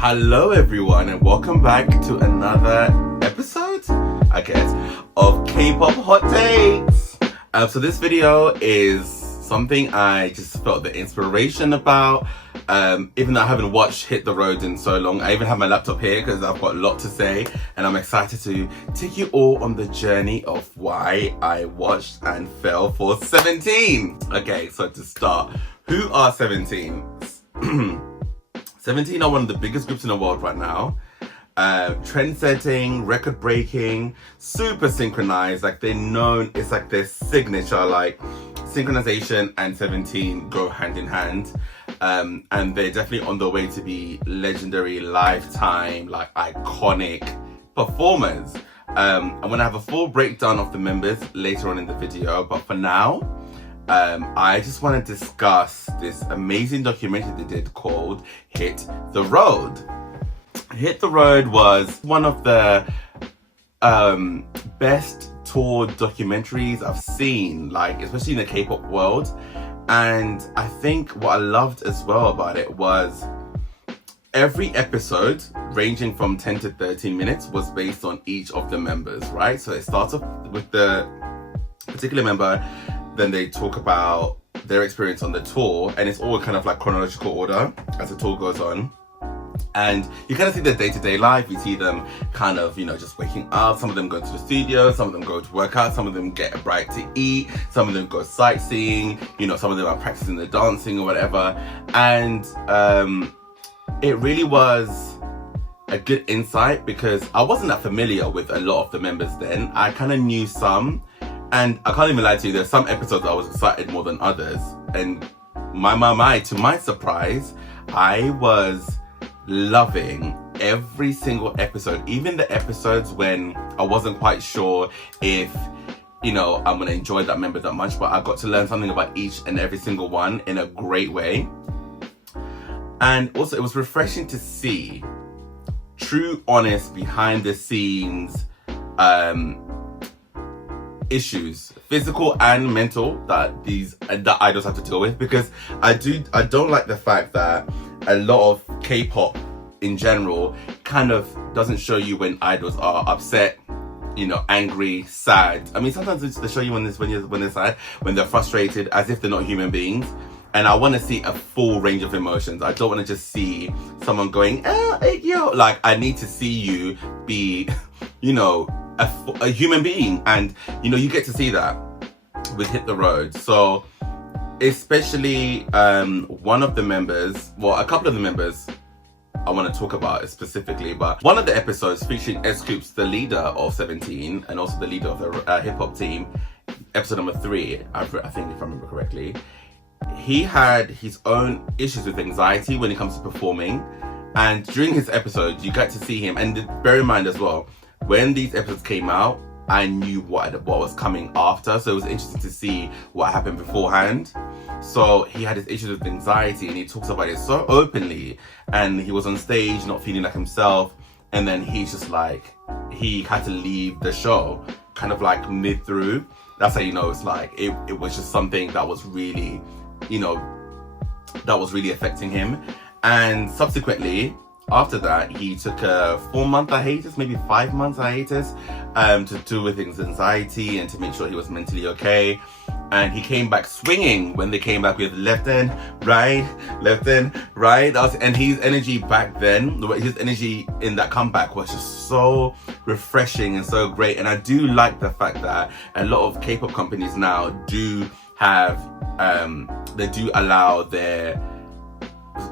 Hello everyone and welcome back to another episode, I guess, of K-pop Hot Takes. So this video is something I just felt the inspiration about. Even though I haven't watched Hit the Road in so long, I even have my laptop here because I've got a lot to say and I'm excited to take you all on the journey of why I watched and fell for 17. Okay, so to start, who are 17? 17 are one of the biggest groups in the world right now. Trend-setting, record-breaking, super synchronized. Like they're known, it's like their signature. Like synchronization and 17 go hand in hand. And they're definitely on the way to be legendary, lifetime, like iconic performers. I'm gonna have a full breakdown of the members later on in the video, but for now, I just want to discuss this amazing documentary they did called Hit the Road. Hit the Road was one of the best toured documentaries I've seen, like especially in the K-pop world. And I think what I loved as well about it was every episode, ranging from 10 to 13 minutes, was based on each of the members, right? So it starts off with the particular member, then they talk about their experience on the tour, and it's all kind of like chronological order as the tour goes on. And you kind of see their day-to-day life. You see them kind of, just waking up. Some of them go to the studio, some of them go to work out, some of them get a bite to eat, some of them go sightseeing, some of them are practicing the dancing or whatever. And it really was a good insight because I wasn't that familiar with a lot of the members then. I kind of knew some, and I can't even lie to you, there's some episodes I was excited more than others. And to my surprise, I was loving every single episode, even the episodes when I wasn't quite sure if I'm gonna enjoy that member that much, but I got to learn something about each and every single one in a great way. And also it was refreshing to see true, honest, behind the scenes issues, physical and mental, that idols have to deal with, because I don't like the fact that a lot of K-pop in general kind of doesn't show you when idols are upset, angry, sad. I mean, sometimes they show you when they're sad, when they're frustrated, as if they're not human beings. And I want to see a full range of emotions. I don't want to just see someone going, hey, yo. Like, I need to see you be, a human being. And, you get to see that with Hit the Road. So, especially one of the members, well, a couple of the members I want to talk about it specifically, but one of the episodes featuring S-Coups, the leader of 17, and also the leader of the Hiphop team, episode number 3, I think if I remember correctly, he had his own issues with anxiety when it comes to performing. And during his episode, you got to see him, and bear in mind as well, when these episodes came out, I knew what was coming after, so it was interesting to see what happened beforehand. So he had his issues with anxiety and he talks about it so openly, and he was on stage not feeling like himself, and then he's just like, he had to leave the show kind of like mid through. That's how it's like it was just something that was really affecting him. And subsequently after that, he took a 4-month hiatus, maybe 5 months hiatus, to deal with his anxiety and to make sure he was mentally okay. And he came back swinging when they came back with left and right. And his energy back then, his energy in that comeback was just so refreshing and so great. And I do like the fact that a lot of K-pop companies now do have, they do allow their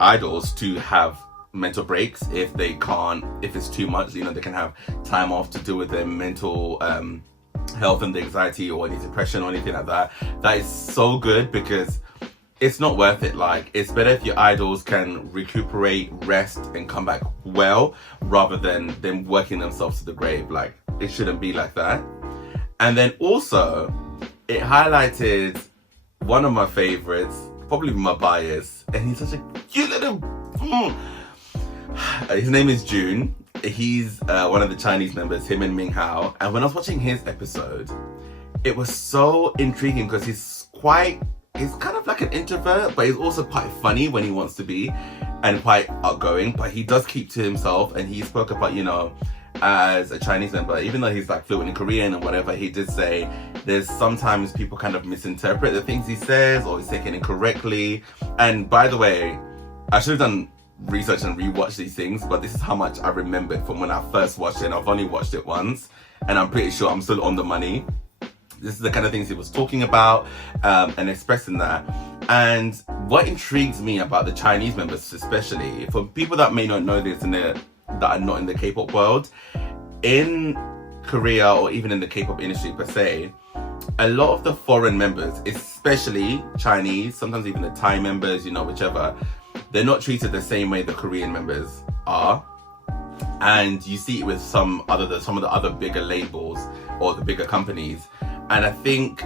idols to have mental breaks if it's too much. They can have time off to deal with their mental health and the anxiety or any depression or anything like that. That is so good, because it's not worth it. Like, it's better if your idols can recuperate, rest, and come back well, rather than them working themselves to the grave. Like, it shouldn't be like that. And then also it highlighted one of my favorites, probably my bias, and he's such a cute little his name is June. He's one of the Chinese members, him and Ming. And when I was watching his episode, it was so intriguing because he's kind of like an introvert, but he's also quite funny when he wants to be. and quite outgoing, but he does keep to himself. And he spoke about, you know, as a Chinese member, even though he's like fluent in Korean and whatever, he did say there's sometimes people kind of misinterpret the things he says, or he's taken incorrectly. And by the way, I should have done research and rewatch these things, but this is how much I remembered from when I first watched it, and I've only watched it once, and I'm pretty sure I'm still on the money. This is the kind of things he was talking about and expressing that. And what intrigues me about the Chinese members, especially for people that may not know this and that are not in the K-pop world, in Korea or even in the K-pop industry per se, a lot of the foreign members, especially Chinese, sometimes even the Thai members, you know, whichever, they're not treated the same way the Korean members are. And you see it with some of the other bigger labels or the bigger companies. And I think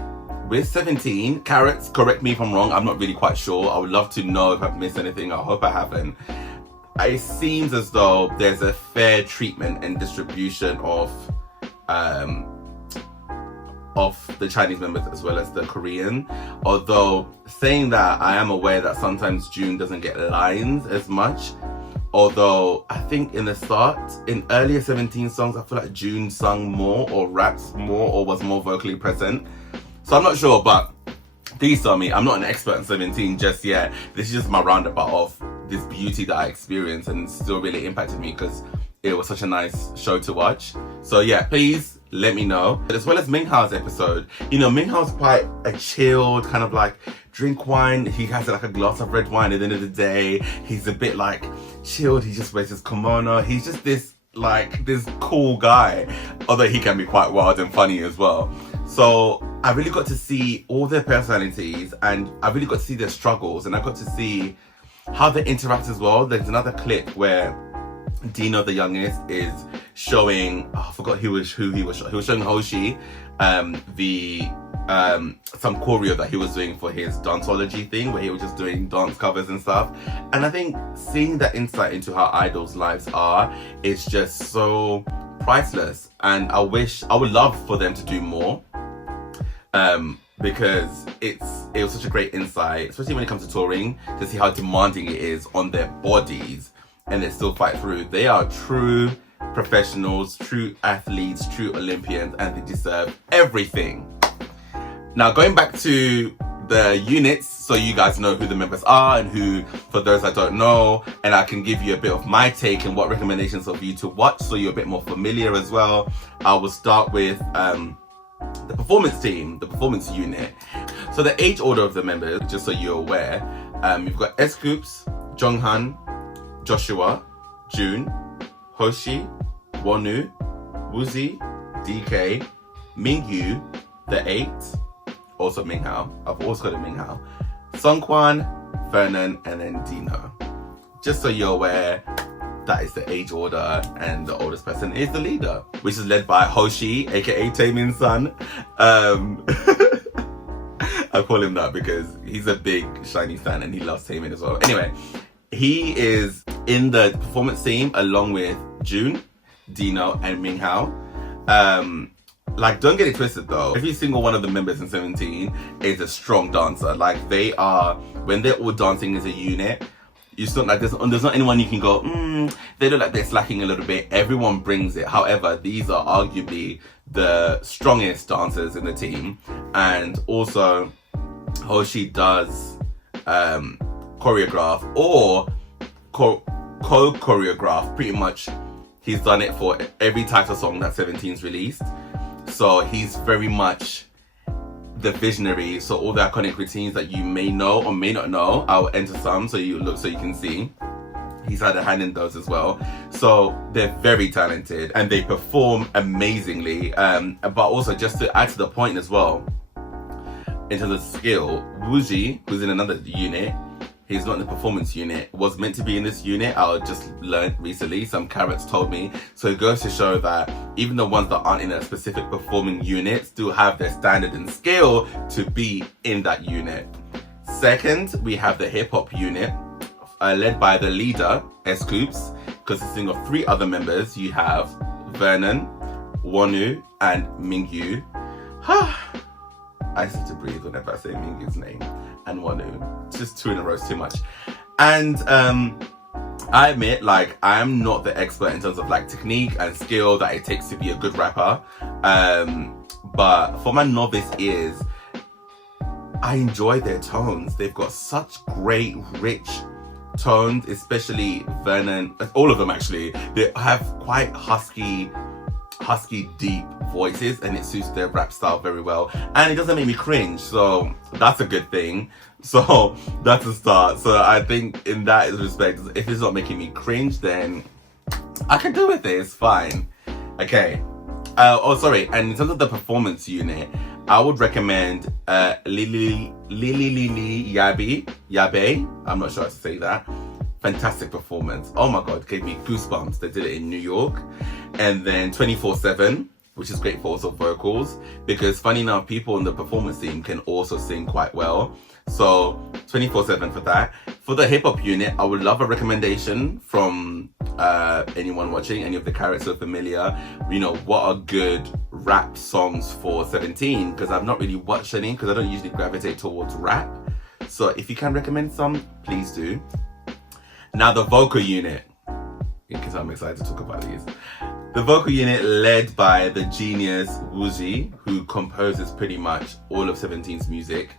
with 17, Carrots, correct me if I'm wrong, I'm not really quite sure. I would love to know if I've missed anything. I hope I haven't. It seems as though there's a fair treatment and distribution of the Chinese members as well as the Korean. Although saying that, I am aware that sometimes June doesn't get lines as much. Although I think in the start, in earlier 17 songs, I feel like June sung more or raps more or was more vocally present. So I'm not sure, but please tell me, I'm not an expert in 17 just yet. This is just my roundabout of this beauty that I experienced, and still really impacted me because it was such a nice show to watch. So yeah, please let me know. As well as Ming Hao's episode, you know, Ming Hao's quite a chilled kind of like drink wine. He has like a glass of red wine at the end of the day. He's a bit like chilled. He just wears his kimono. He's just this cool guy, although he can be quite wild and funny as well. So I really got to see all their personalities, and I really got to see their struggles, and I got to see how they interact as well. There's another clip where Dino, the youngest, is showing, I forgot who he was showing Hoshi some choreo that he was doing for his danceology thing, where he was just doing dance covers and stuff. And I think seeing that insight into how idols' lives are is just so priceless, and I would love for them to do more, because it was such a great insight, especially when it comes to touring, to see how demanding it is on their bodies, and they still fight through. They are true professionals, true athletes, true Olympians, and they deserve everything. Now, going back to the units, so you guys know who the members are and who, for those that don't know, and I can give you a bit of my take and what recommendations of you to watch so you're a bit more familiar as well. I will start with the performance team, the performance unit. So the age order of the members, just so you're aware, you've got S-Groups, Jonghan, Joshua, June, Hoshi, Wonu, Woozi, DK, Mingyu, the 8, also Ming Hao. I've also got a Ming Hao, Sungkwan, Vernon, and then Dino. Just so you're aware, that is the age order, and the oldest person is the leader, which is led by Hoshi, aka Taemin's son. I call him that because he's a big Shiny fan and he loves Taemin as well. Anyway, he is in the performance team along with June, Dino, and Ming Hao. Like, don't get it twisted though. Every single one of the members in 17 is a strong dancer. Like, they are, when they're all dancing as a unit, it's not like there's not anyone you can go, they look like they're slacking a little bit. Everyone brings it. However, these are arguably the strongest dancers in the team. And also, Hoshi does choreograph or co-choreograph. Pretty much, he's done it for every type of song that 17's released. So he's very much the visionary. So all the iconic routines that you may know or may not know, I'll enter some so you can see. He's had a hand in those as well. So they're very talented and they perform amazingly. But also, just to add to the point as well, in terms of skill, Woozi, who's in another unit, he's not in the performance unit, was meant to be in this unit. I just learned recently, some Carrots told me. So it goes to show that even the ones that aren't in a specific performing unit still have their standard and skill to be in that unit. Second, we have the hip-hop unit, led by the leader, S-Coops, consisting of 3 other members. You have Vernon, Wonu, and Mingyu. I just have to breathe whenever I say Mingyu's name and Wonu. It's just 2 in a row is too much. And I admit, like, I am not the expert in terms of like technique and skill that it takes to be a good rapper. But for my novice ears, I enjoy their tones. They've got such great, rich tones, especially Vernon, all of them actually. They have quite husky, deep voices, and it suits their rap style very well. And it doesn't make me cringe, so that's a good thing. So that's a start. So I think in that respect, if it's not making me cringe, then I can do with it. It's fine. Okay. And in terms of the performance unit, I would recommend Lili Yabe. I'm not sure how to say that. Fantastic performance. Oh my god, gave me goosebumps. They did it in New York. And then 24/7, which is great for also vocals, because funny enough, people in the performance team can also sing quite well. So 24/7 for that. For the hip hop unit, I would love a recommendation from anyone watching, any of the characters who are familiar. You know, what are good rap songs for 17? Because I've not really watched any, because I don't usually gravitate towards rap. So if you can recommend some, please do. Now the vocal unit, because I'm excited to talk about these. The vocal unit led by the genius Hoshi, who composes pretty much all of 17's music,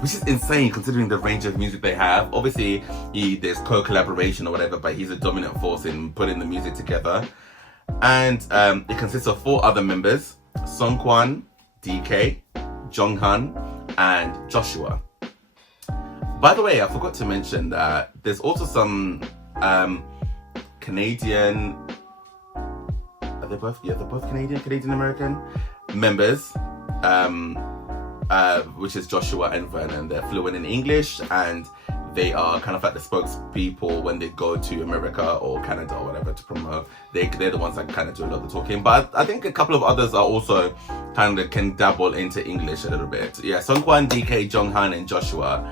which is insane considering the range of music they have. Obviously, there's co-collaboration or whatever, but he's a dominant force in putting the music together. And it consists of 4 other members: Seungkwan, DK, Jonghan, and Joshua. By the way, I forgot to mention that there's also some Canadian... They're both Canadian American members, which is Joshua and Vernon. They're fluent in English, and they are kind of like the spokespeople when they go to America or Canada or whatever to promote. They're the ones that kind of do a lot of the talking. But I think a couple of others are also kind of can dabble into English a little bit. Yeah, Seungkwan, DK, Jonghan, and Joshua.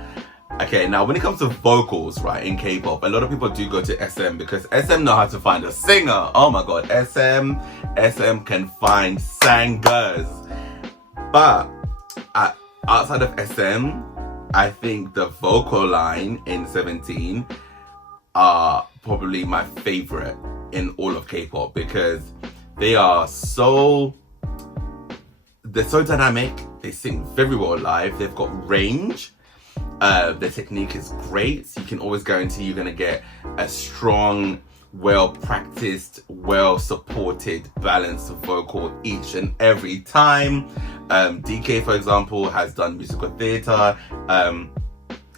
Okay, now when it comes to vocals, right, in K-pop, a lot of people do go to SM because SM know how to find a singer. Oh my god, SM can find singers. But outside of SM, I think the vocal line in 17 are probably my favorite in all of K-pop, because they're so dynamic. They sing very well live. They've got range. Their technique is great, so you can always guarantee you're gonna get a strong, well-practiced, well-supported, balanced vocal each and every time. DK, for example, has done musical theatre.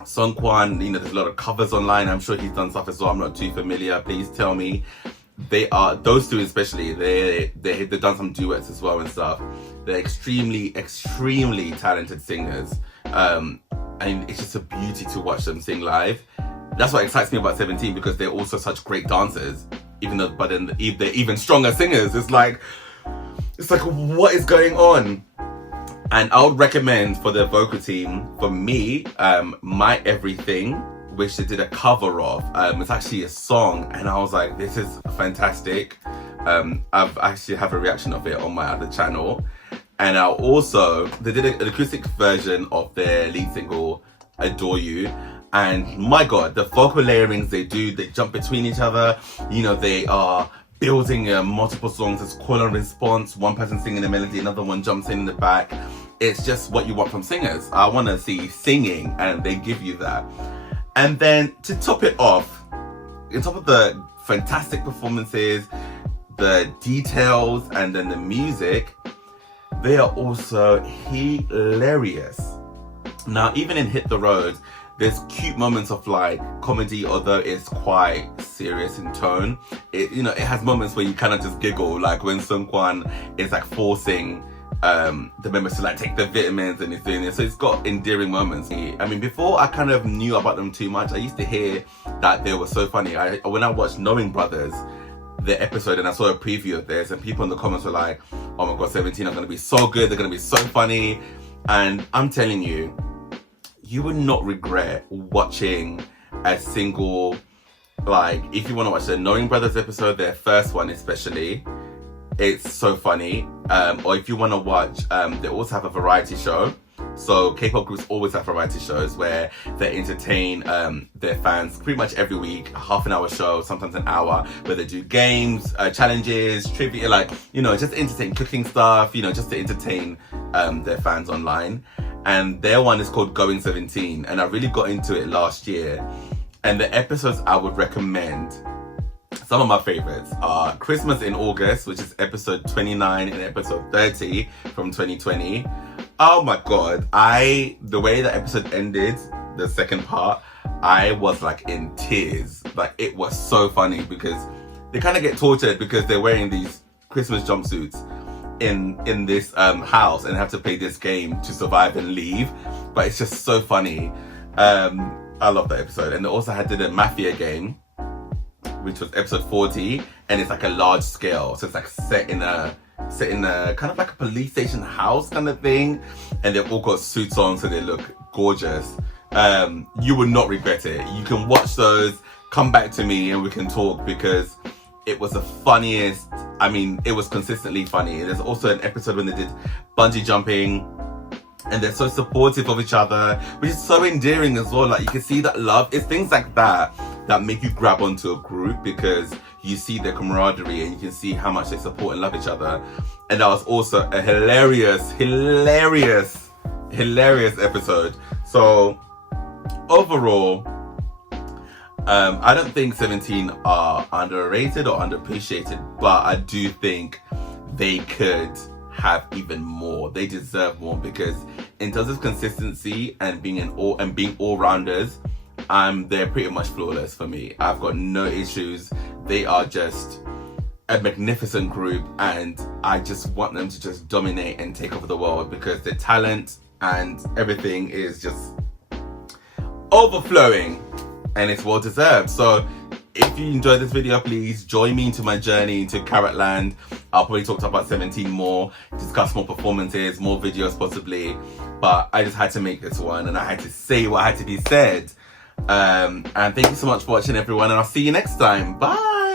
Seungkwan, there's a lot of covers online. I'm sure he's done stuff as well. I'm not too familiar. Please tell me. Those two especially, they've done some duets as well and stuff. They're extremely talented singers. And it's just a beauty to watch them sing live. That's what excites me about 17, because they're also such great dancers, but then they're even stronger singers. It's like what is going on? And I would recommend for the vocal team, for me, My Everything, which they did a cover of. It's actually a song, and I was like, this is fantastic. I've actually have a reaction of it on my other channel. And they did an acoustic version of their lead single, Adore You. And my god, the vocal layerings they do, they jump between each other. They are building multiple songs as call and response. One person singing a melody, another one jumps in the back. It's just what you want from singers. I want to see singing, and they give you that. And then to top it off, on top of the fantastic performances, the details, and then the music, they are also hilarious. Now, even in Hit the Road, there's cute moments of like comedy, although it's quite serious in tone. It has moments where you kind of just giggle, like when Seungkwan is like forcing the members to like take the vitamins and he's doing it. So it's got endearing moments. I mean, before I kind of knew about them too much, I used to hear that they were so funny. When I watched Knowing Brothers, the episode, and I saw a preview of this, and people in the comments were like, oh my god, 17 are going to be so good, they're going to be so funny. And I'm telling you, you would not regret watching a single, like, if you want to watch the Knowing Brothers episode, their first one especially, it's so funny. Or if you want to watch, they also have a variety show So K-pop groups always have variety shows where they entertain their fans pretty much every week, a half an hour show, sometimes an hour, where they do games, challenges, trivia, like, just entertain, cooking stuff, just to entertain their fans online. And their one is called Going 17, and I really got into it last year. And the episodes I would recommend, some of my favorites are Christmas in August, which is episode 29 and episode 30 from 2020. Oh my god, the way that episode ended, the second part, I was like in tears. Like, it was so funny because they kind of get tortured because they're wearing these Christmas jumpsuits in this house and have to play this game to survive and leave. But it's just so funny. I love that episode. And they also did a mafia game, which was episode 40, and it's like a large scale, so it's like set in a kind of like a police station house kind of thing, and they've all got suits on, so they look gorgeous. You would not regret it. You can watch those, come back to me, and we can talk, because it was the funniest. I mean, it was consistently funny. There's also an episode when they did bungee jumping, and they're so supportive of each other, which is so endearing as well. Like, you can see that love. It's things like that that make you grab onto a group, because you see their camaraderie and you can see how much they support and love each other. And that was also a hilarious episode. So overall, I don't think 17 are underrated or underappreciated, but I do think they could have even more. They deserve more, because in terms of consistency and being all-rounders, they're pretty much flawless for me. I've got no issues. They are just a magnificent group, and I just want them to just dominate and take over the world, because their talent and everything is just overflowing, and it's well deserved. So if you enjoyed this video, please join me into my journey into Carrotland. I'll probably talk about 17 more, discuss more performances, more videos possibly, but I just had to make this one, and I had to say what had to be said. And thank you so much for watching, everyone, and I'll see you next time. Bye.